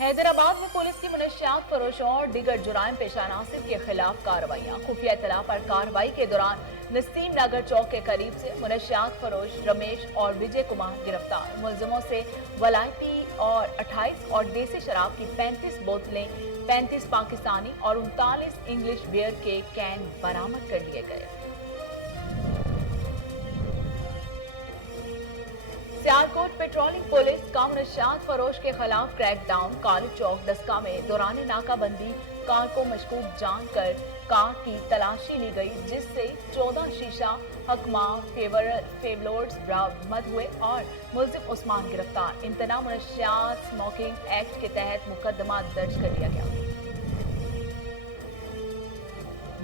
हैदराबाद में पुलिस की मुनशियात फरोशों और दीगर जुराइम पेश अनासिर के खिलाफ कार्रवाइयाँ। खुफिया इत्तला पर कार्रवाई के दौरान नसीम नगर चौक के करीब से मुनशियात फरोश रमेश और विजय कुमार गिरफ्तार। मुलजिमों से वलायती और 28 और देसी शराब की 35 बोतलें, 35 पाकिस्तानी और 39 इंग्लिश बियर के कैन बरामद कर लिए गए। सियालकोट पेट्रोलिंग पुलिस का मुनशियात फरोश के खिलाफ क्रैकडाउन। कॉलेज चौक दस्का में दौरान नाकाबंदी कार को मशकूक जानकर कार की तलाशी ली गई, जिससे 14 शीशा हकमा फेवलोर्स बरामद हुए और मुलजिम उस्मान गिरफ्तार। इम्तना मुनशियात स्मोकिंग एक्ट के तहत मुकदमा दर्ज कर लिया गया।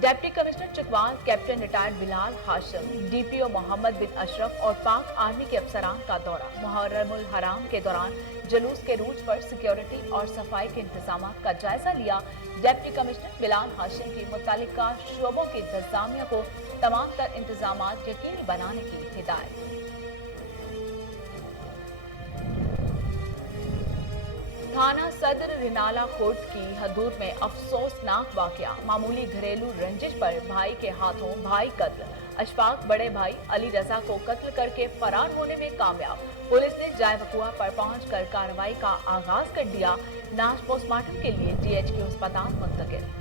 Deputy commissioner Chakwal captain retired Bilal Hashim, DPO Mohammad bin Ashraf और पाक आर्मी के अफसरान का दौरा। मुहर्रमुल हराम के दौरान जुलूस के रूज पर सिक्योरिटी और सफाई के इंतजाम का जायजा लिया। डिप्टी कमिश्नर बिलाल हाशिम की मुतालिका शोबों की इंतजामिया को तमाम तर इंतजाम यकीनी बनाने की हिदायत। थाना सदर रिनाला खुर्द की हदूद में अफसोसनाक वाकया। मामूली घरेलू रंजिश पर भाई के हाथों भाई कत्ल। अशफाक बड़े भाई अली रजा को कत्ल करके फरार होने में कामयाब। पुलिस ने जाए वकुआ पर पहुंचकर कार्रवाई का आगाज कर दिया। नाश पोस्टमार्टम के लिए DHQ अस्पताल मुंतकिल।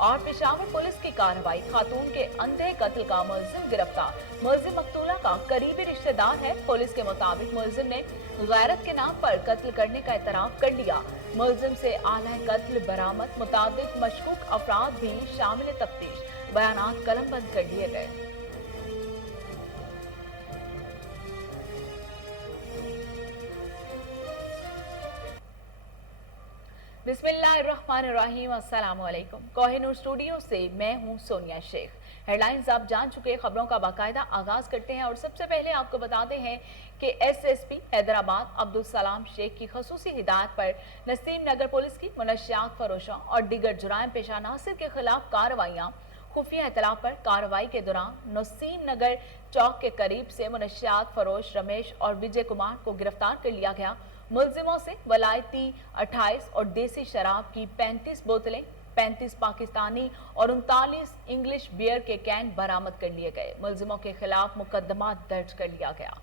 और पेशावर पुलिस की कार्रवाई, खातून के अंधे कत्ल का मुलजिम गिरफ्तार। मुलजिम मकतूला का करीबी रिश्तेदार है। पुलिस के मुताबिक मुलजिम ने गैरत के नाम पर कत्ल करने का इतराफ कर लिया। मुलजिम से आला कत्ल बरामद। मुताबिक मशकूक अफराद भी शामिल तफ्तीश। बयानात कलमबंद कर लिए गए। बिस्मिल्लाहिर्रहमानिर्रहीम। अस्सलाम वालेकुम। कोहिनूर स्टूडियो से मैं हूं सोनिया शेख। हेडलाइंस आप जान चुके, खबरों का बाकायदा आगाज करते हैं और सबसे पहले आपको बताते हैं कि SSP हैदराबाद अब्दुल सलाम शेख की खसूसी हिदायत पर नसीम नगर पुलिस की मुनशियात फरोशों और दीगर जुराइम पेश अनासिर के खिलाफ कार्रवाइयाँ। खुफिया इत्तला पर कार्रवाई के दौरान नसीम नगर चौक के करीब से मुनशियात फरोश रमेश और विजय कुमार को गिरफ्तार कर लिया गया। मुलजिमों से वलायती 28 और देसी शराब की 35 बोतलें, 35 पाकिस्तानी और 39 इंग्लिश बियर के कैन बरामद कर लिए गए। मुलजिमों के खिलाफ मुकदमा दर्ज कर लिया गया।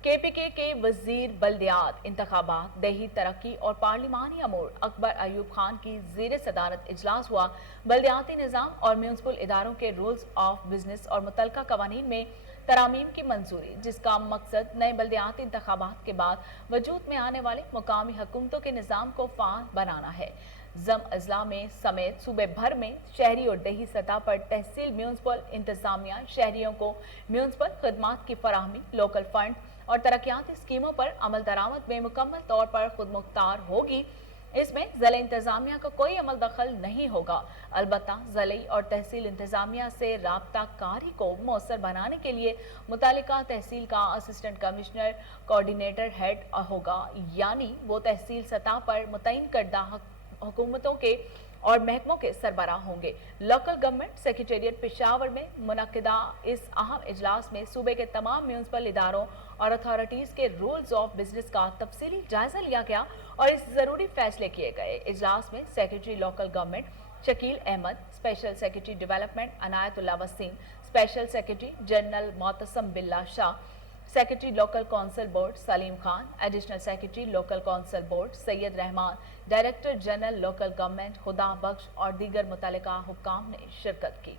KPK के वजीर बल्दियात इंतखाबात, दही तरक्की और पार्लिमानी अमूर अकबर अयूब खान की ज़ेर सदारत इजलास हुआ। बल्दियाती निज़ाम और म्यूनसिपल इदारों के रूल्स ऑफ बिजनेस और मुतलका कवानीन में तरामीम की मंजूरी, जिसका मकसद नए बल्दियाती इंतखाबात के बाद वजूद में आने वाले मुकामी हुकूमतों के निज़ाम को फ़ाल बनाना है। जम अजला में समेत सूबे भर में शहरी और दही सतह पर तहसील म्यूनसिपल इंतजामिया शहरियों को म्यूनसिपल खदमात की फराहमी, लोकल फंड और तरक्याती स्कीमों पर अमल दरामद में मुकम्मल तौर पर खुद मुख्तार होगी। इसमें ज़िला इंतजामिया का कोई अमल दखल नहीं होगा। अलबत्ता ज़िले और तहसील इंतजामिया से राब्ता कारी को मौसर बनाने के लिए मुतालिका तहसील का असिस्टेंट कमिश्नर कोऑर्डिनेटर हेड होगा, यानी वो तहसील सतह पर मुतय्यन करदा हुकूमतों के और महकमों के सरबराह होंगे। लोकल गवर्नमेंट सेक्रेटेरिएट पेशावर में मुनक्किदा इस अहम इजलास में सूबे के तमाम म्यूनसिपल इदारों और अथॉरिटीज के रूल्स ऑफ बिजनेस का तफसीली जायजा लिया गया और इस जरूरी फैसले किए गए। इजलास में secretary local government Shakeel Ahmed, special secretary development Inayatullah Waseem, special secretary general Motasim Billah Shah, secretary local council board Saleem Khan, additional secretary local council board Syed Rehman, director general local government Khuda Bakhsh और दीगर मुतल्लिका हुक्काम ने शिरकत की।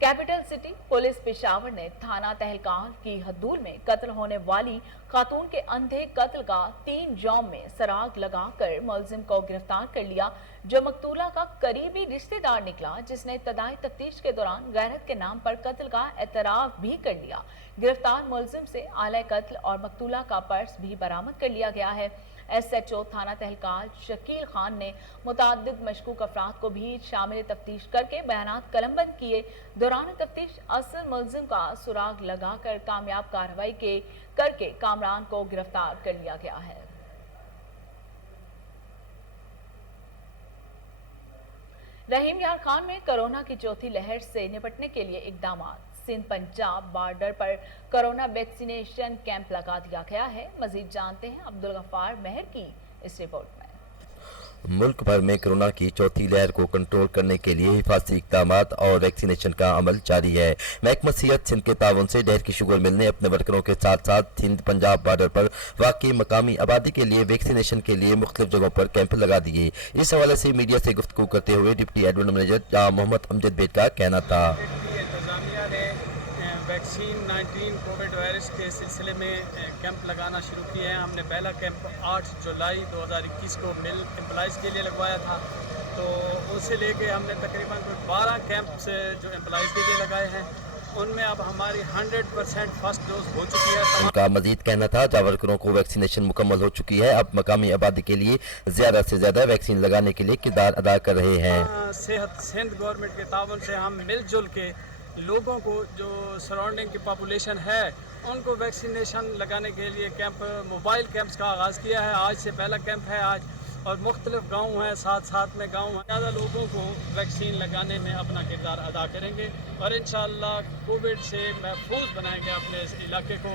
कैपिटल सिटी पुलिस पेशावर ने थाना तहलकाल की हदूद में कत्ल होने वाली खातून के अंधे कत्ल का 3 जौम में सराग लगाकर मुलजिम को गिरफ्तार कर लिया, जो मकतूला का करीबी रिश्तेदार निकला, जिसने इब्तदाई तफ्तीश के दौरान गैरत के नाम पर कत्ल का एतराफ भी कर लिया। गिरफ्तार मुलजिम से आला कत्ल और मकतूला का पर्स भी बरामद कर लिया गया है। SHO थाना तहलकाल शकील खान ने मुताद्दिद मशकूक अफराद को भी शामिल तफ्तीश करके बयानात कलमबंद किए। दौरान तफ्तीश असल मुलजिम का सुराग लगाकर कामयाब कार्रवाई करके कामरान को गिरफ्तार कर लिया गया है। रहीम यार खान में कोरोना की चौथी लहर से निपटने के लिए इकदामात। सिंध पंजाब बॉर्डर पर कोरोना वैक्सीनेशन कैंप लगा दिया गया है। मजीद जानते हैं अब्दुल गफ्फार मेहर की इस रिपोर्ट में। मुल्क भर में कोरोना की चौथी लहर को कंट्रोल करने के लिए हिफाजती इक़दामात और वैक्सीनेशन का अमल जारी है। महकमा सेहत सिंध के ताउन से डेयर की शुगर मिल ने अपने वर्करों के साथ साथ सिंध पंजाब बॉर्डर पर वाकई मकामी आबादी के लिए वैक्सीनेशन के लिए मुख्तलिफ जगहों पर कैंप लगा दिए। इस हवाले से मीडिया से गुफ्तगू करते हुए deputy admin manager Mohammad Amjad Baig का कहना था। वैक्सीन 19 कोविड वायरस के सिलसिले में कैंप लगाना शुरू किए हैं। हमने पहला कैंप 8 जुलाई 2021 को मिल एम्प्लॉइज़ के लिए लगवाया था, तो उससे लेके हमने तकरीबन 12 कैंप्स जो एम्प्लॉइज़ के लिए लगाए हैं, उनमें अब हमारी 100% फर्स्ट डोज हो चुकी है। उनका मजीद कहना था जब वर्करों को वैक्सीनेशन मुकम्मल हो चुकी है, अब मकामी आबादी के लिए ज़्यादा से ज़्यादा वैक्सीन लगाने के लिए किरदार अदा कर रहे हैं। सेहत सिंध गवर्नमेंट के ताउन से हम मिलजुल के लोगों को जो सराउंडिंग की पॉपुलेशन है उनको वैक्सीनेशन लगाने के लिए कैंप मोबाइल कैंप्स का आगाज़ किया है। आज से पहला कैंप है आज, और मुख्तलिफ गाँव हैं, साथ में गाँव हैं। ज़्यादा लोगों को वैक्सीन लगाने में अपना किरदार अदा करेंगे और इंशाअल्लाह कोविड से महफूज बनाएंगे अपने इस इलाके को।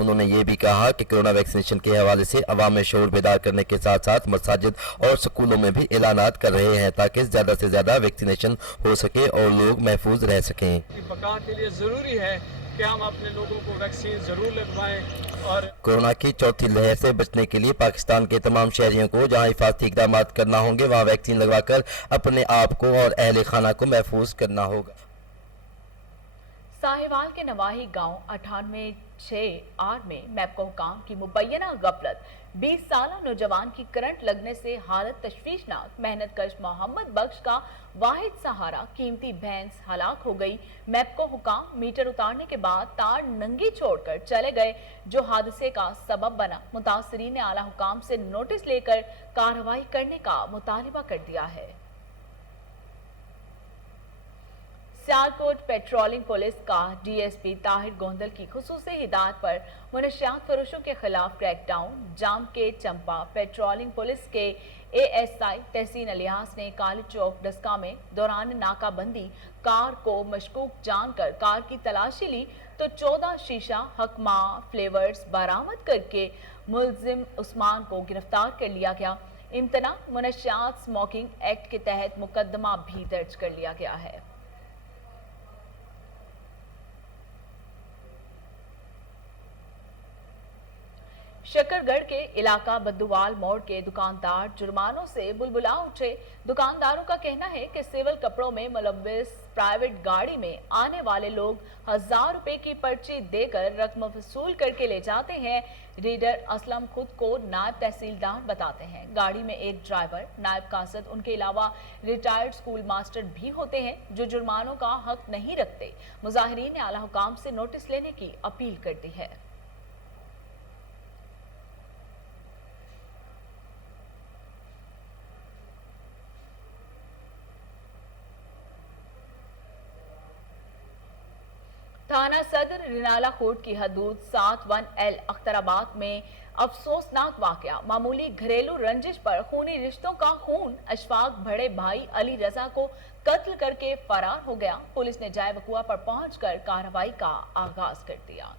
उन्होंने ये भी कहा कि कोरोना वैक्सीनेशन के हवाले से अवाम में शऊर बेदार करने के साथ साथ मसाजिद और स्कूलों में भी ऐलानात कर रहे हैं ताकि ज़्यादा से ज़्यादा वैक्सीनेशन हो सके और लोग महफूज रह सकें। बका के लिए ज़रूरी है कि हम अपने लोगों को वैक्सीन ज़रूर लगवाएं। और कोरोना की चौथी लहर से बचने के लिए पाकिस्तान के तमाम शहरियों को जहां हिफाजती इक़दाम करना होंगे वहां वैक्सीन लगवाकर अपने आप को और अहले खाना को महफूज करना होगा। साहिवाल के नवाही गांव 9868 में मैपको हुकाम की मुबैना गफलत 20 साल नौजवान की करंट लगने से हालत तशवीशनाक। मेहनत कश मोहम्मद बख्श का वाहिद सहारा कीमती भैंस हलाक हो गई। मैपको हुकाम मीटर उतारने के बाद तार नंगी छोड़कर चले गए, जो हादसे का सबब बना। मुतासरीन ने आला हुकाम से नोटिस लेकर कार्रवाई करने का मुतालिबा कर दिया है। सियालकोट पेट्रोलिंग पुलिस का डीएसपी ताहिर गोंदल की खुसूसी हिदायत पर मुनशियात फरोशों के खिलाफ क्रैकडाउन। जाम के चंपा पेट्रोलिंग पुलिस के एएसआई तहसीन अलियास ने काली चौक डस्का में दौरान नाकाबंदी कार को मशकूक जानकर कार की तलाशी ली तो 14 शीशा हकमा फ्लेवर्स बरामद करके मुलजिम उस्मान को गिरफ्तार कर लिया गया। इम्तना मुनशियात स्मोकिंग एक्ट के तहत मुकदमा भी दर्ज कर लिया गया है। शकरगढ़ के इलाका बद्दुवाल मोड़ के दुकानदार जुर्मानों से बुलबुला उठे। दुकानदारों का कहना है कि सिविल कपड़ों में मुलव्विस प्राइवेट गाड़ी में आने वाले लोग 1000 रुपए की पर्ची देकर रकम वसूल करके ले जाते हैं। रीडर असलम खुद को नायब तहसीलदार बताते हैं। गाड़ी में एक ड्राइवर, नायब कासद, उनके अलावा रिटायर्ड स्कूल मास्टर भी होते हैं जो जुर्मानों का हक नहीं रखते। मुजाहिरीन ने आला हुकाम से नोटिस लेने की अपील कर दी है। थाना सदर रिनाला कोट की हदूद 71L अख्तराबाद में अफसोसनाक वाकया। मामूली घरेलू रंजिश पर खूनी रिश्तों का खून अशफाक बड़े भाई अली रजा को कत्ल करके फरार हो गया। पुलिस ने जाए वकुआ पर पहुंचकर कार्रवाई का आगाज कर दिया।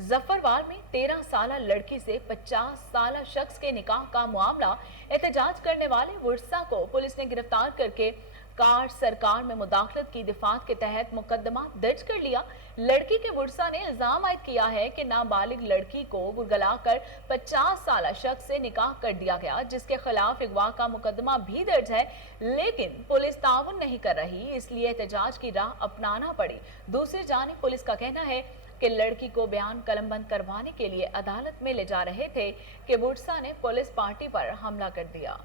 जफरवाल में 13 साल लड़की से 50 साल शख्स के निकाह का मामला। एहतजाज करने वाले वर्सा को पुलिस ने गिरफ्तार करके कार सरकार में मुदाखलत की दिफात के तहत मुकदमा दर्ज कर लिया। लड़की के वर्सा ने इल्जाम आयद किया है कि नाबालिग लड़की को बुरगलाकर 50 साल शख्स से निकाह कर दिया गया, जिसके खिलाफ अगवा का मुकदमा भी दर्ज है, लेकिन पुलिस ताउन नहीं कर रही, इसलिए एहतजाज की राह अपनाना पड़ी। दूसरी जानिब पुलिस का कहना है कि लड़की को बयान कलमबंद करवाने के लिए अदालत में ले जा रहे थे कि वर्सा ने पुलिस पार्टी पर हमला कर दिया।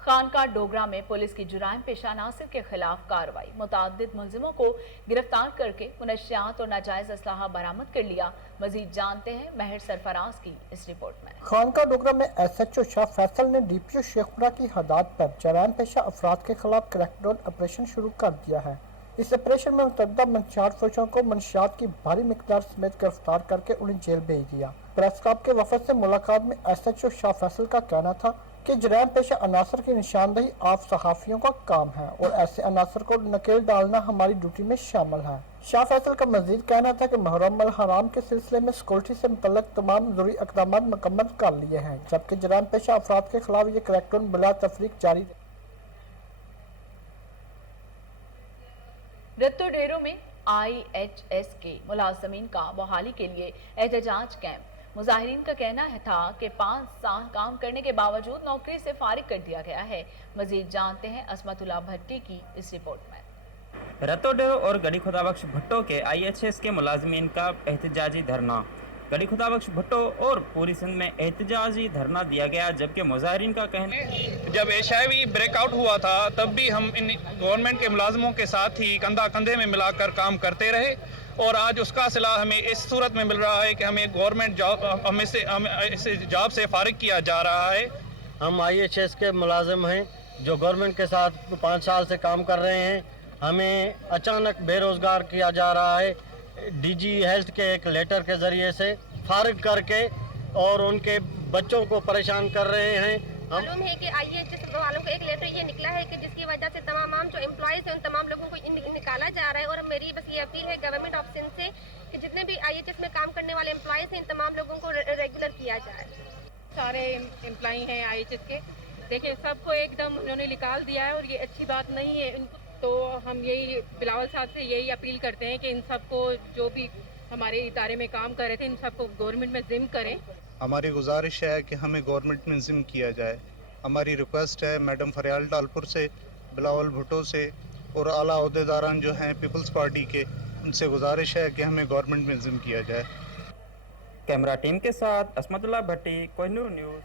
खानका डोगरा में पुलिस की जुराइम पेशा नासिर के खिलाफ कार्रवाई। मुतादिद मुलजिमों को गिरफ्तार करके मुनशियात और नाजायज असलाहा बरामद कर लिया। मजीद जानते हैं महर सरफराज की इस रिपोर्ट में। खानका डोगरा में SHO शाह फैसल ने DPO शेखपुरा की हदायत पर जुराइम पेशा अफराद के खिलाफ क्रैकडाउन ऑपरेशन शुरू कर दिया है। इस ऑपरेशन में मुतअद्दिद मंशियात फरोशों को मंशियात की भारी मिकदार समेत गिरफ्तार करके उन्हें जेल भेज दिया। प्रेस क्लब के वफद से मुलाकात में SHO शाह फैसल का कहना था कि जराइम पेशा अनासर की निशानदही आप सहाफ़ियों का काम है और ऐसे अनासर को नकेल डालना हमारी ड्यूटी में शामिल है। शाह फैसल का मजीद कहना था कि मुहर्रम अल हराम के सिलसिले में सिक्योरिटी से मुतल्लिक तमाम ज़रूरी इक़दामात मुकम्मल कर लिए हैं, जबकि जराइम पेशा अफराद के खिलाफ ये क्रैकडाउन बिला तफरीक जारी है। रत्तो डेरों में IHS के मुलाजमीन का बहाली के लिए एहतजाज कैंप। मुजाहिरीन का कहना था कि 5 साल काम करने के बावजूद नौकरी से फारिग कर दिया गया है। मजीद जानते हैं असमतुल्लाह भट्टी की इस रिपोर्ट में। रत्तो डेरो और गड़ी खुदाबख्श भुट्टो के IHS के मुलाजमीन का एहतजाजी धरना। गड़ी खुदाबख्श भुट्टो और पूरी सिंध में एहतजाजी धरना दिया गया, जबकि मुजाहिरीन का कहना जब HIV ब्रेकआउट हुआ था तब भी हम इन गवर्नमेंट के मुलाजमों के साथ ही कंधा कंधे में मिलाकर काम करते रहे और आज उसका सिला हमें इस सूरत में मिल रहा है कि हमें गवर्नमेंट जॉब हमें इस जॉब से फारिग किया जा रहा है। हम IHS के मुलाजिम हैं जो गवर्नमेंट के साथ 5 साल से काम कर रहे हैं। हमें अचानक बेरोज़गार किया जा रहा है। DG हेल्थ के एक लेटर के ज़रिए से फारिग करके और उनके बच्चों को परेशान कर रहे हैं। मालूम है कि IHS वालों को एक लेटर ये निकला है कि जिसकी वजह से तमाम जो एम्प्लॉयज़ हैं उन तमाम लोगों को निकाला जा रहा है और मेरी बस ये अपील है गवर्नमेंट ऑफ सिंध से कि जितने भी IHS में काम करने वाले एम्प्लॉयज़ हैं इन तमाम लोगों को रेगुलर किया जाए। सारे एम्प्लॉई हैं IHS के, देखिए सबको एकदम उन्होंने निकाल दिया है और ये अच्छी बात नहीं है। तो हम यही बिलावल साहब से यही अपील करते हैं कि इन सबको जो भी हमारे इदारे में काम कर रहे थे इन सबको गवर्नमेंट में जिम करें। हमारी गुजारिश है कि हमें गवर्नमेंट में जिम किया जाए। हमारी रिक्वेस्ट है मैडम फरियाल डालपुर से, बिलावल भुट्टो से और आला ओहदेदारान जो हैं पीपल्स पार्टी के, उनसे गुजारिश है कि हमें गवर्नमेंट में जिम किया जाए। कैमरा टीम के साथ असमतुल्लाह भट्टी, कोहिनूर न्यूज़।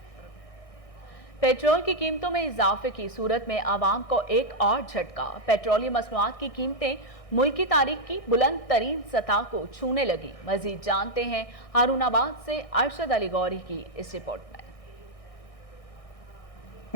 पेट्रोल की कीमतों में इजाफे की सूरत में आवाम को एक और झटका। पेट्रोलियम मसनूआत की कीमतें मुल्क की तारीख की बुलंद तरीन सतह को छूने लगी। मजीद जानते हैं हारूनाबाद से अरशद अली गौरी की इस रिपोर्ट में।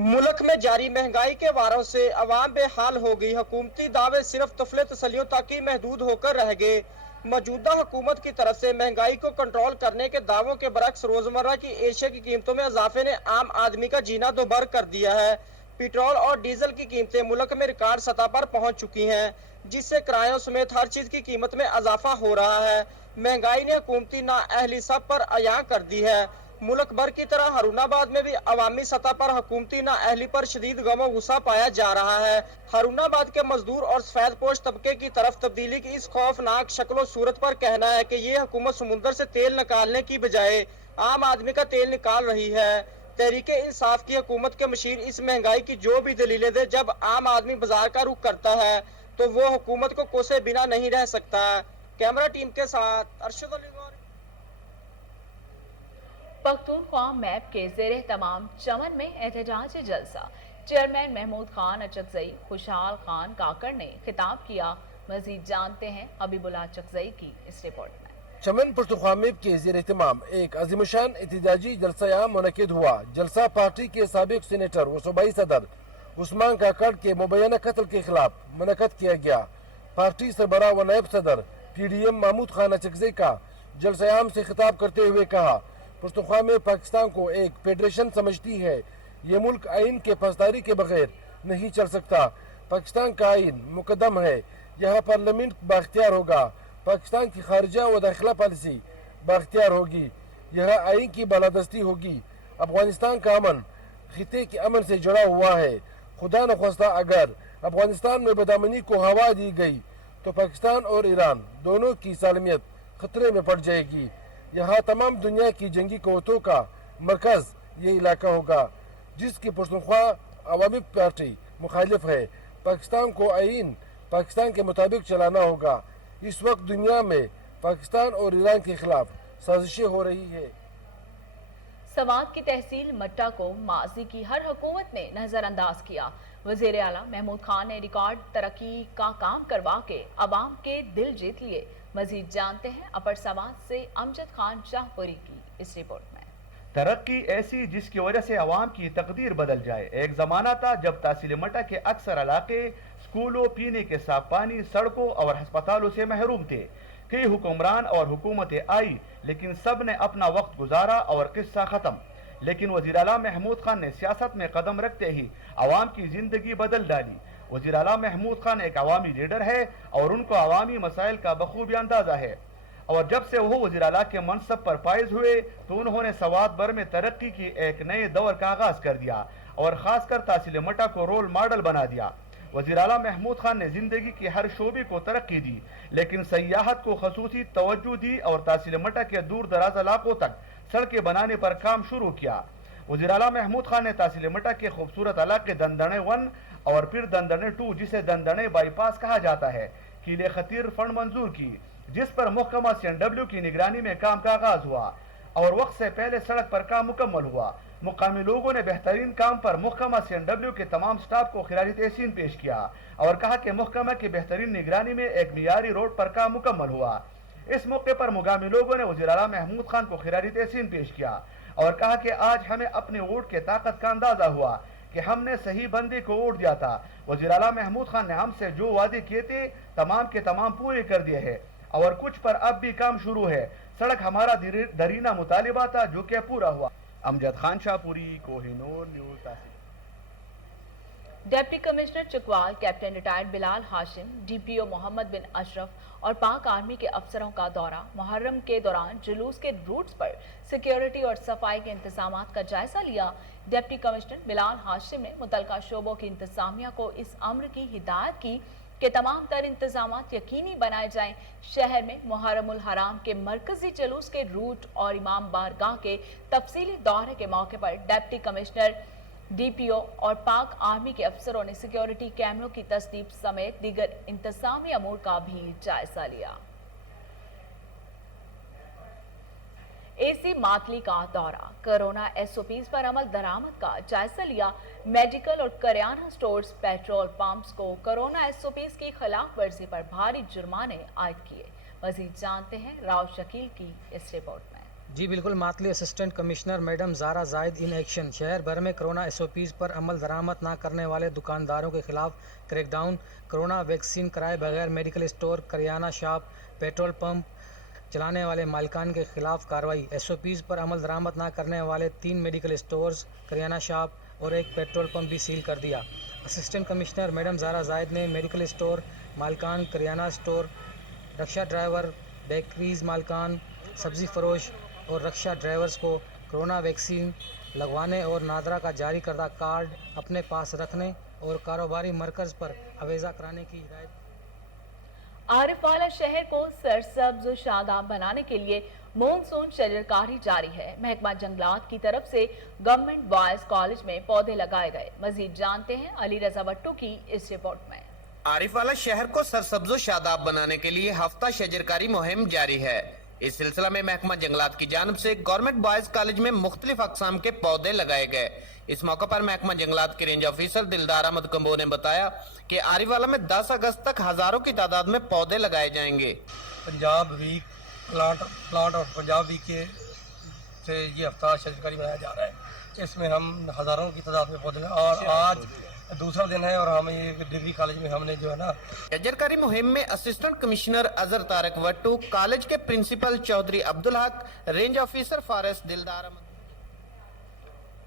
मुल्क में जारी महंगाई के वारों से अवाम बेहाल हो गई। हुकूमती दावे सिर्फ तफले तसलियों तक ही महदूद होकर रह गए। मौजूदा हुकूमत की तरफ से महंगाई को कंट्रोल करने के दावों के बरक्स रोजमर्रा की एशिया की कीमतों में इजाफे ने आम आदमी का जीना दोभर कर दिया है। पेट्रोल और डीजल की कीमतें मुल्क में रिकॉर्ड सतह पर पहुंच चुकी हैं, जिससे किरायों समेत हर चीज की कीमत में इजाफा हो रहा है। महंगाई ने हुकूमती नाअहली सब पर अयां कर दी है। मुल्क भर की तरह हारूनाबाद में भी अवामी सतह पर हुकूमती नाअहली पर शदीद गमो गुस्सा पाया जा रहा है। हारूनाबाद के मजदूर और सफेद पोश तबके की तरफ तब्दीली की इस खौफनाक शक्ल और सूरत पर कहना है कि ये हुकूमत समुंदर से तेल निकालने की बजाय आम आदमी का तेल निकाल रही है। तहरीके इंसाफ की हुकूमत के मशीर इस महंगाई की जो भी दलीलें दे, जब आम आदमी बाजार का रुख करता है तो वो हुकूमत को कोसे बिना नहीं रह सकता। कैमरा टीम के साथ अरशद अली गौरी। पख्तूनख्वा मैप के ज़ेरे तमाम चमन में एहतजाजी जलसा। चेयरमैन महमूद खान अचकजई, खुशहाल खान काकड़ ने खिताब किया। मजीद जानते हैं हबीबुल्लाह अचकजई की इस रिपोर्ट में। चमन पख्तूनख्वा मैप के ज़ेरे एहतमाम एक अज़ीमुशान एहतजाजी जलसा मुनक़िद हुआ। जलसा पार्टी के साबिक सीनेटर व सूबाई सदर उस्मान काकड़ के मुबैना कत्ल के खिलाफ मुनक़िद किया गया। पार्टी सरबराह व नायब सदर PDM महमूद खान अचकजई का जलसा से खिताब करते हुए कहा, पख्तूनख्वा में पाकिस्तान को एक फेडरेशन समझती है। ये मुल्क आइन के पासदारी के बगैर नहीं चल सकता। पाकिस्तान का आइन मुकद्दम है, यहाँ पार्लियामेंट बाख्तियार होगा। पाकिस्तान की खारजा व दाखिला पॉलिसी बाख्तियार होगी, यहाँ आइन की बालादस्ती होगी। अफगानिस्तान का अमन खिते के अमन से जुड़ा हुआ है। खुदा न ख्वास्ता अगर अफगानिस्तान में बदामनी को हवा दी गई तो पाकिस्तान और ईरान दोनों की सालमियत खतरे में पड़ जाएगी। यहाँ तमाम दुनिया की जंगी क़ुव्वतों का मरकज़ ये इलाका होगा, जिसकी पख्तूनख्वा अवामी पार्टी मुखालिफ है। पाकिस्तान को आइन पाकिस्तान के मुताबिक चलाना होगा। इस वक्त दुनिया में पाकिस्तान और ईरान के खिलाफ साजिशें हो रही है। सवात की तहसील मट्टा को माजी की हर हुकूमत ने नजरअंदाज किया। वज़ीर आला महमूद खान ने रिकॉर्ड तरक्की का काम करवा के अवाम के दिल जीत लिए। मजीद जानते हैं अपर सवात से अमजद खान शाहपुरी की इस रिपोर्ट में। तरक्की ऐसी जिसकी वजह से अवाम की तकदीर बदल जाए। एक जमाना था जब तहसील मट्टा के अक्सर इलाके स्कूलों, पीने के साफ पानी, सड़कों और अस्पतालों से महरूम थे। कई हुक्मरान और हुकूमतें आई, लेकिन सब ने अपना वक्त गुजारा और किस्सा ख़त्म। लेकिन वज़ीर आला महमूद खान ने सियासत में कदम रखते ही आवाम की ज़िंदगी बदल डाली। वज़ीर आला महमूद खान एक अवामी लीडर है और उनको अवामी मसाइल का बखूबी अंदाज़ा है, और जब से वो वज़ीर आला के मनसब पर फाइज हुए तो उन्होंने सवात भर में तरक्की की एक नए दौर का आगाज़ कर दिया और ख़ासकर तहसील मटा को रोल मॉडल बना दिया। वज़ीर आला महमूद खान ने ज़िंदगी की हर शोबे को तरक्की दी, लेकिन सयाहत को खसूसी तवज्जो दी और तहसील मटा के दूर दराज इलाकों तक सड़कें बनाने पर काम शुरू किया। वज़ीर आला महमूद खान ने तहसील मटा के खूबसूरत इलाके दंदने 1 और फिर दंदने 2, जिसे दंदने बाईपास कहा जाता है, किले खतीर फंड मंजूर की, जिस पर महकमा CNW की निगरानी में काम का आगाज हुआ और वक्त से पहले सड़क पर काम मुकम्मल हुआ। मुकामी लोगों ने बेहतरीन काम पर महकमा CNW के तमाम स्टाफ को खिरारी तहसीन पेश किया और कहा कि महकमा की बेहतरीन निगरानी में एक मियारी रोड पर काम मुकम्मल हुआ। इस मौके पर मुकामी लोगों ने वज़ीर आला महमूद खान को खिरारी तहसीन पेश किया और कहा कि आज हमें अपने वोट के ताकत का अंदाजा हुआ कि हमने सही बंदे को वोट दिया था। वज़ीर आला महमूद खान ने हमसे जो वादे किए थे तमाम के तमाम पूरे कर दिए हैं और कुछ पर अब भी काम शुरू है। सड़क हमारा दरीना मुतालिबा था जो कि पूरा हुआ। अमजद खान शाहपुरी, कोहिनूर न्यूज़ तहसील। Deputy commissioner Chakwal captain retired Bilal Hashim, DPO Mohammad bin Ashraf और पाक आर्मी के अफसरों का दौरा। मुहर्रम के दौरान जुलूस के रूट्स पर सिक्योरिटी और सफाई के इंतजामात का जायजा लिया। डिप्टी कमिश्नर बिलाल हाशिम ने मुतलका शोबों की इंतजामिया को इस अम्र की हिदायत की कि तमाम तर इंतजामात यकीनी बनाए जाएं। शहर में मुहर्रमुल हराम के मरकजी जुलूस के रूट और इमाम बारगाह के तफसीली दौरे के मौके पर डिप्टी कमिश्नर, DPO और पाक आर्मी के अफसरों ने सिक्योरिटी कैमरों की तस्दीक समेत दीगर इंतजामी अमूर का भी जायजा लिया। AC मातली का दौरा, कोरोना SOPs पर अमल दरामद का जायजा लिया। मेडिकल और करियाना स्टोर्स, पेट्रोल पंप्स को कोरोना SOPs की खिलाफ वर्जी पर भारी जुर्माने आयद किए। मजीद जानते हैं राव शकील की इस रिपोर्ट में। जी बिल्कुल, मातली assistant commissioner madam Zara Zaid in action. शहर भर में कोरोना SOPs पर अमल दरामद न करने वाले दुकानदारों के खिलाफ क्रैकडाउन। कोरोना वैक्सीन कराए बगैर medical store, kirana shop, petrol pump चलाने वाले मालिकान के खिलाफ कार्रवाई। SOPs पर अमल दरामद न करने वाले 3 मेडिकल स्टोर्स, करियाना शॉप और 1 पेट्रोल पंप भी सील कर दिया। असिस्टेंट कमिश्नर मैडम ज़ारा जायद ने मेडिकल स्टोर मालिकान, करियाना स्टोर, रक्षा ड्राइवर, बेकरीज मालिकान, सब्ज़ी फरोश और रक्षा ड्राइवर्स को कोरोना वैक्सीन लगवाने और नादरा का जारी करदा कार्ड अपने पास रखने और कारोबारी मरकज़ पर अवेज़ा कराने की हिदायत। आरिफवाला शहर को सरसब्ज शादाब बनाने के लिए मॉनसून शजरकारी जारी है। महकमा जंगलात की तरफ से गवर्नमेंट बॉयज कॉलेज में पौधे लगाए गए। मजीद जानते हैं अली रजा भट्टू की इस रिपोर्ट में। आरिफवाला शहर को सरसब्ज शादाब बनाने के लिए हफ्ता शजरकारी मुहिम जारी है। इस सिलसिला में महकमा जंगलात की जानिब से गवर्नमेंट बॉयज कॉलेज में मुख्तलिफ अक़साम के पौधे लगाए गए। इस मौके पर महकमा जंगलात के रेंज ऑफिसर दिलदार अहमद कंबो ने बताया कि आरिफवाला में 10 अगस्त तक हजारों की तादाद में पौधे लगाए जाएंगे। पंजाब वीक प्लांट और पंजाब वीक के से ये हफ्ता शजरकारी मनाया जा रहा है। इसमें हम हजारों की तादाद में पौधे और आज दूसरा दिन है और हम ये डिग्री कॉलेज में हमने जो है ना शजरकारी मुहिम में assistant commissioner Azhar Tariq Wattoo, college के principal Chaudhry Abdul Haq, range officer forest Dildar Ahmed,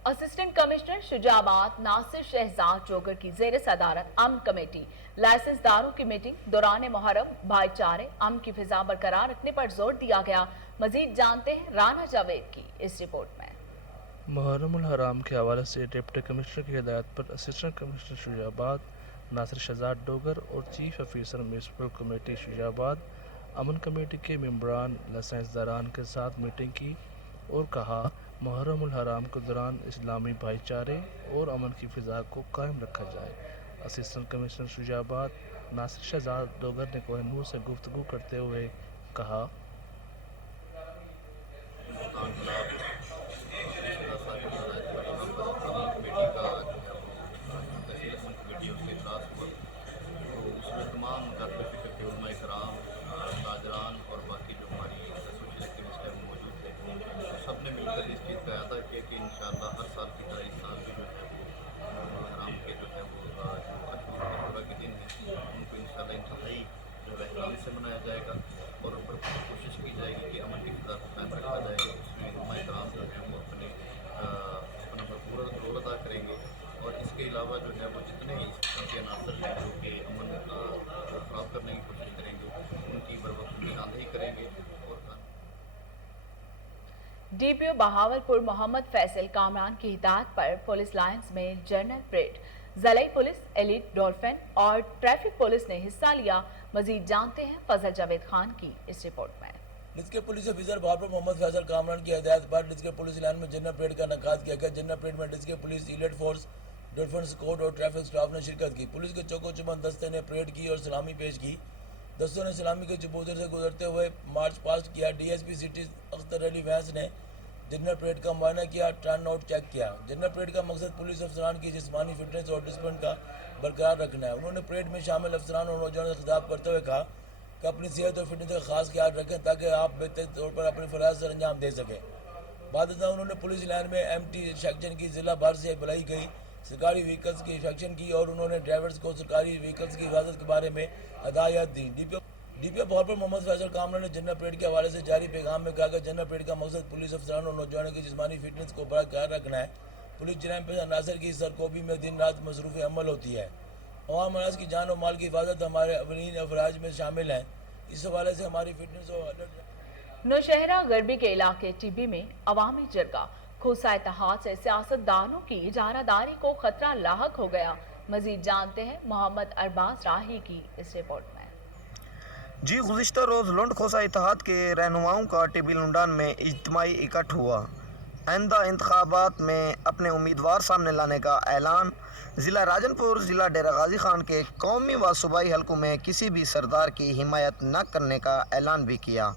assistant commissioner Shujabad Nasir Shahzad Jogar की ज़ेर सदारत अमन कमेटी लाइसेंसदारों की मीटिंग दौरान मुहर्रम भाईचारे अमन की फिजा बरकरार रखने पर जोर दिया गया। मजीद जानते हैं राना जावेद की इस रिपोर्ट में। मुहर्रमुल हराम के हवाले से डिप्टी कमिश्नर की हिदायत पर असिस्टेंट कमिश्नर शुजाबाद नासिर शहजाद डोगर और chief officer municipal committee Shujabad अमन कमेटी के मेंबरान लाइसेंसदारान के साथ मीटिंग की और कहा मुहर्रमुल हराम के दौरान इस्लामी भाईचारे और अमन की फ़िज़ा को कायम रखा जाए। असिस्टेंट कमिश्नर शुजाबाद नासिर शहजाद डोगर ने कोहिनूर से गुफ्तगू करते हुए कहा सबने मिलकर इस चीज़ का अदा किया कि इंशाअल्लाह हर साल की तरह इस साल भी जो है वो हराम के जो है वो अशूरा के दिन है डीपीओ बहावलपुर मोहम्मद फैसल कामरान की हिदायत पर पुलिस लाइंस में जनरल परेड, जलई पुलिस, एलिट डॉल्फिन और ट्रैफिक पुलिस ने हिस्सा लिया। मजीद जानते हैं फजल जावेद खान की इस रिपोर्ट में। District police officer Bahawalpur Mohammad Faisal Kamran की हिदायत पर डिस्ट्रिक्ट पुलिस लाइन में जनरल परेड का इनेकाद किया गया। जनरल परेड में district police, elite force, dolphin squad और ट्रैफिक स्टाफ ने शिरकत की। पुलिस के चौको चौबंद दस्ते ने परेड की और सलामी पेश की। दस्तों ने सलामी के चबूतर से गुजरते हुए मार्च पास्ट किया। डीएसपी सिटी अख्तर अली वैस ने जनरल परेड का मुआयना किया, टर्न आउट चेक किया। जनरल परेड का मकसद पुलिस अफसरान की जिस्मानी फिटनेस और डिसिप्लिन का बरकरार रखना है। उन्होंने परेड में शामिल अफसरान और नौजवानों से खिताब करते हुए कहा कि अपनी सेहत और फिटनेस का खास ख्याल रखें ताकि आप बेहतर तौर पर अपने फराज सर अंजाम दे सकें। बाद उन्होंने पुलिस लाइन में एमटी सेक्शन की जिला भर से बुलाई गई सरकारी व्हीकल्स की इंस्पेक्शन की और उन्होंने ड्राइवर्स को सरकारी व्हीकल्स की हिफाजत के बारे में हदायत दी। डीपीओ बहावलपुर मोहम्मद फैसल कामरान ने जनरल परेड के हवाले से जारी पैगाम में कहा कि जनरल परेड का मकसद पुलिस अफसरान और नौजवानों की जिस्मानी फिटनेस को बरकरार रखना है। पुलिस जराइम पेश अनासर की सरकोबी में दिन रात मसरूफ़ अमल होती है। अवाम अनाज की जान और माल की हिफाजत हमारे अवलीन अफराज में शामिल है। इस हवाले से हमारी फिटनेस और नौशहरा गरबी के इलाके टिब्बी में अवामी जरगा खोसा इत्तेहाद से सियासतदानों की इजारादारी को खतरा लाहक हो गया। मजीद जानते हैं मोहम्मद अरबाज राही की इस रिपोर्ट में। जी, गुज़िश्ता रोज़ लुंड खोसा इत्तेहाद के रहनुमाओं का टिब्बी लुंडान में इज्तिमाई इकट्ठ हुआ। आइंदा इंतखाबात में अपने उम्मीदवार सामने लाने का ऐलान। ज़िला राजनपुर, ज़िला डेरा गाजी खान के कौमी व सूबाई हलकों में किसी भी सरदार की हिमायत न करने का ऐलान भी किया।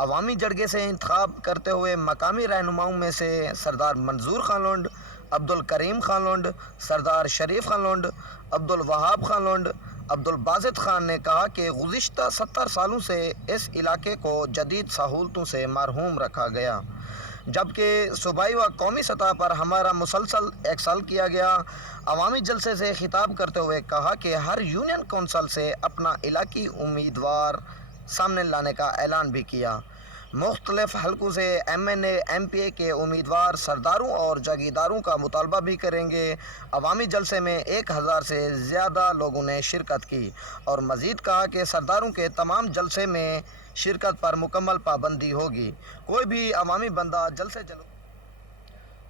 अवामी जरगे से इंतखाब करते हुए मकामी रहनुमाओं में से सरदार मंजूर खान लुंड, अब्दुल करीम खान लुंड, सरदार शरीफ खान लुंड, अब्दुल वहाब खान लुंड, अब्दुल बाजिद खान ने कहा कि गुज़िश्ता 70 सालों से इस इलाके को जदीद सहूलतों से मरहूम रखा गया, जबकि सूबाई व कौमी सतह पर हमारा मुसलसल एक्सल किया गया। अवामी जलसे से खिताब करते हुए कहा कि हर यूनियन कौंसल से अपना इलाकी उम्मीदवार सामने लाने का ऐलान भी किया। मुख्तलिफ हलकों से MNA MPA के उम्मीदवार सरदारों और जागीरदारों का मुतालबा भी करेंगे। अवामी जलसे में 1000 से ज़्यादा लोगों ने शिरकत की और मज़ीद कहा कि सरदारों के तमाम जलसे में शिरकत पर मुकम्मल पाबंदी होगी। कोई भी अवामी बंदा जलसे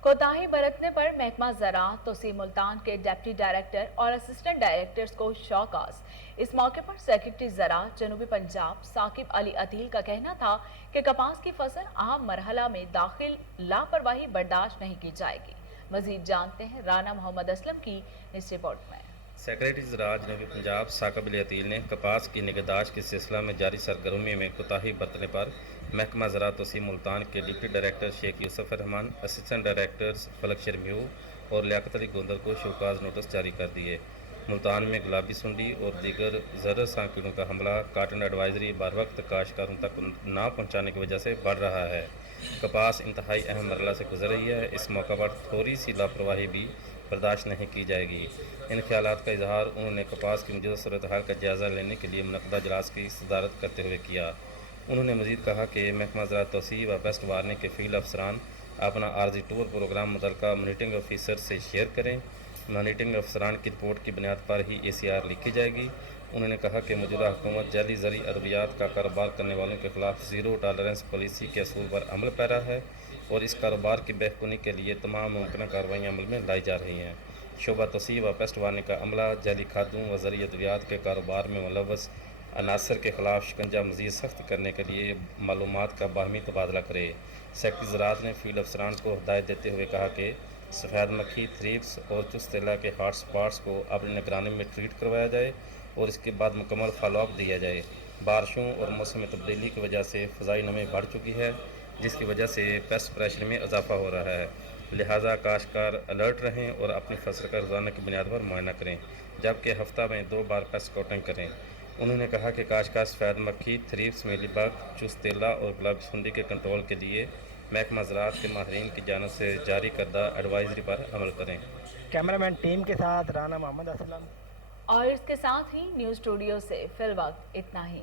कोताही बरतने पर महकमा ज़राअत तोसीम मुल्तान के डिप्टी डायरेक्टर और असिस्टेंट डायरेक्टर्स को शौकास। इस मौके पर सेक्रेटरी ज़राअत जनूबी पंजाब साकिब अली अतील का कहना था कि कपास की फसल अहम मरहला में दाखिल लापरवाही बर्दाश्त नहीं की जाएगी। मजीद जानते हैं राना मोहम्मद असलम की इस रिपोर्ट में। सेक्रेटरी ज़राअत जनूबी पंजाब साकिब अली अतील ने कपास की निगहदाश्त के सिलसिला में जारी सरगर्मी में कोताही बरतने पर महकमा ज़राअत तोसीम मुल्तान के deputy director Sheikh Yusuf Rehman, assistant directors Falak शर्मियू और लियाकत अली गोंदल को शौकास नोटिस जारी कर दिए। मुल्तान में गुलाबी सुंडी और दीगर ज़रअसा कीड़ों का हमला काटन एडवाइजरी बर वक्त काश्तकारों तक ना पहुँचाने की वजह से बढ़ रहा है। कपास इंतहाई अहम मरहला से गुजर रही है। इस मौका पर थोड़ी सी लापरवाही भी बर्दाश्त नहीं की जाएगी। इन ख्यालात का इजहार उन्होंने कपास की मौजूदा सूरत हाल का जायज़ा लेने के लिए मुनक़दा इजलास की सदारत करते हुए किया। उन्होंने मज़ीद कहा कि महकमा ज़राअत तौसीअ व पेस्ट वार्निंग के फील्ड अफसरान अपना आर्जी टूर प्रोग्राम मुतल्लिका मॉनिटरिंग ऑफिसर से शेयर करें। मॉनिटरिंग अफसरान की रिपोर्ट की बुनियाद पर ही ACR लिखी जाएगी। उन्होंने कहा कि मौजूदा हुकूमत जाली ज़री अद्वियात का कारोबार करने वालों के खिलाफ ज़ीरो टॉलरेंस पॉलिसी के असूल पर अमल पैरा है और इस कारोबार की बेहकुनी के लिए तमाम मुमकिन कार्रवाइयाँ अमल में लाई जा रही हैं। शोबा तौसीअ व पेस्ट वार्निंग का अमला जाली खादों व ज़री अद्वियात के कारोबार में मुलव्वस अनासर के खिलाफ शिकंजा मज़ीद सख्त करने के लिए मालूमात का बाहमी तबादला करे। सेक्रेटरी ज़राअत ने फील्ड अफसरान को हिदायत देते हुए कहा कि सफ़ेद मक्खी, थ्रिप्स और चुस्त तेला के हॉट स्पॉट्स को अपनी निगरानी में ट्रीट करवाया जाए और इसके बाद मुकम्मल फॉलोअप दिया जाए। बारिशों और मौसम तब्दीली की वजह से फ़ज़ाई नमी बढ़ चुकी है, जिसकी वजह से पेस्ट प्रेशर में इजाफा हो रहा है। लिहाजा काश्तकार अलर्ट रहें और अपनी फसल का रोज़ाना की बुनियाद पर मुआयना करें, जबकि हफ्ता में 2 बार पेस्ट काउंटिंग करें। उन्होंने कहा कि काश्तकार सफ़ेद मक्खी, थ्रिप्स, मीलीबग, चुस्त तेला और गुलाबी सुंडी के कंट्रोल के लिए महकमा ज़राअत के माहिरीन की जानिब से जारी करदा एडवाइजरी पर अमल करें। कैमरामैन टीम के साथ राना मोहम्मद असलम। और इसके साथ ही न्यूज़ स्टूडियो से फिल वक्त इतना ही।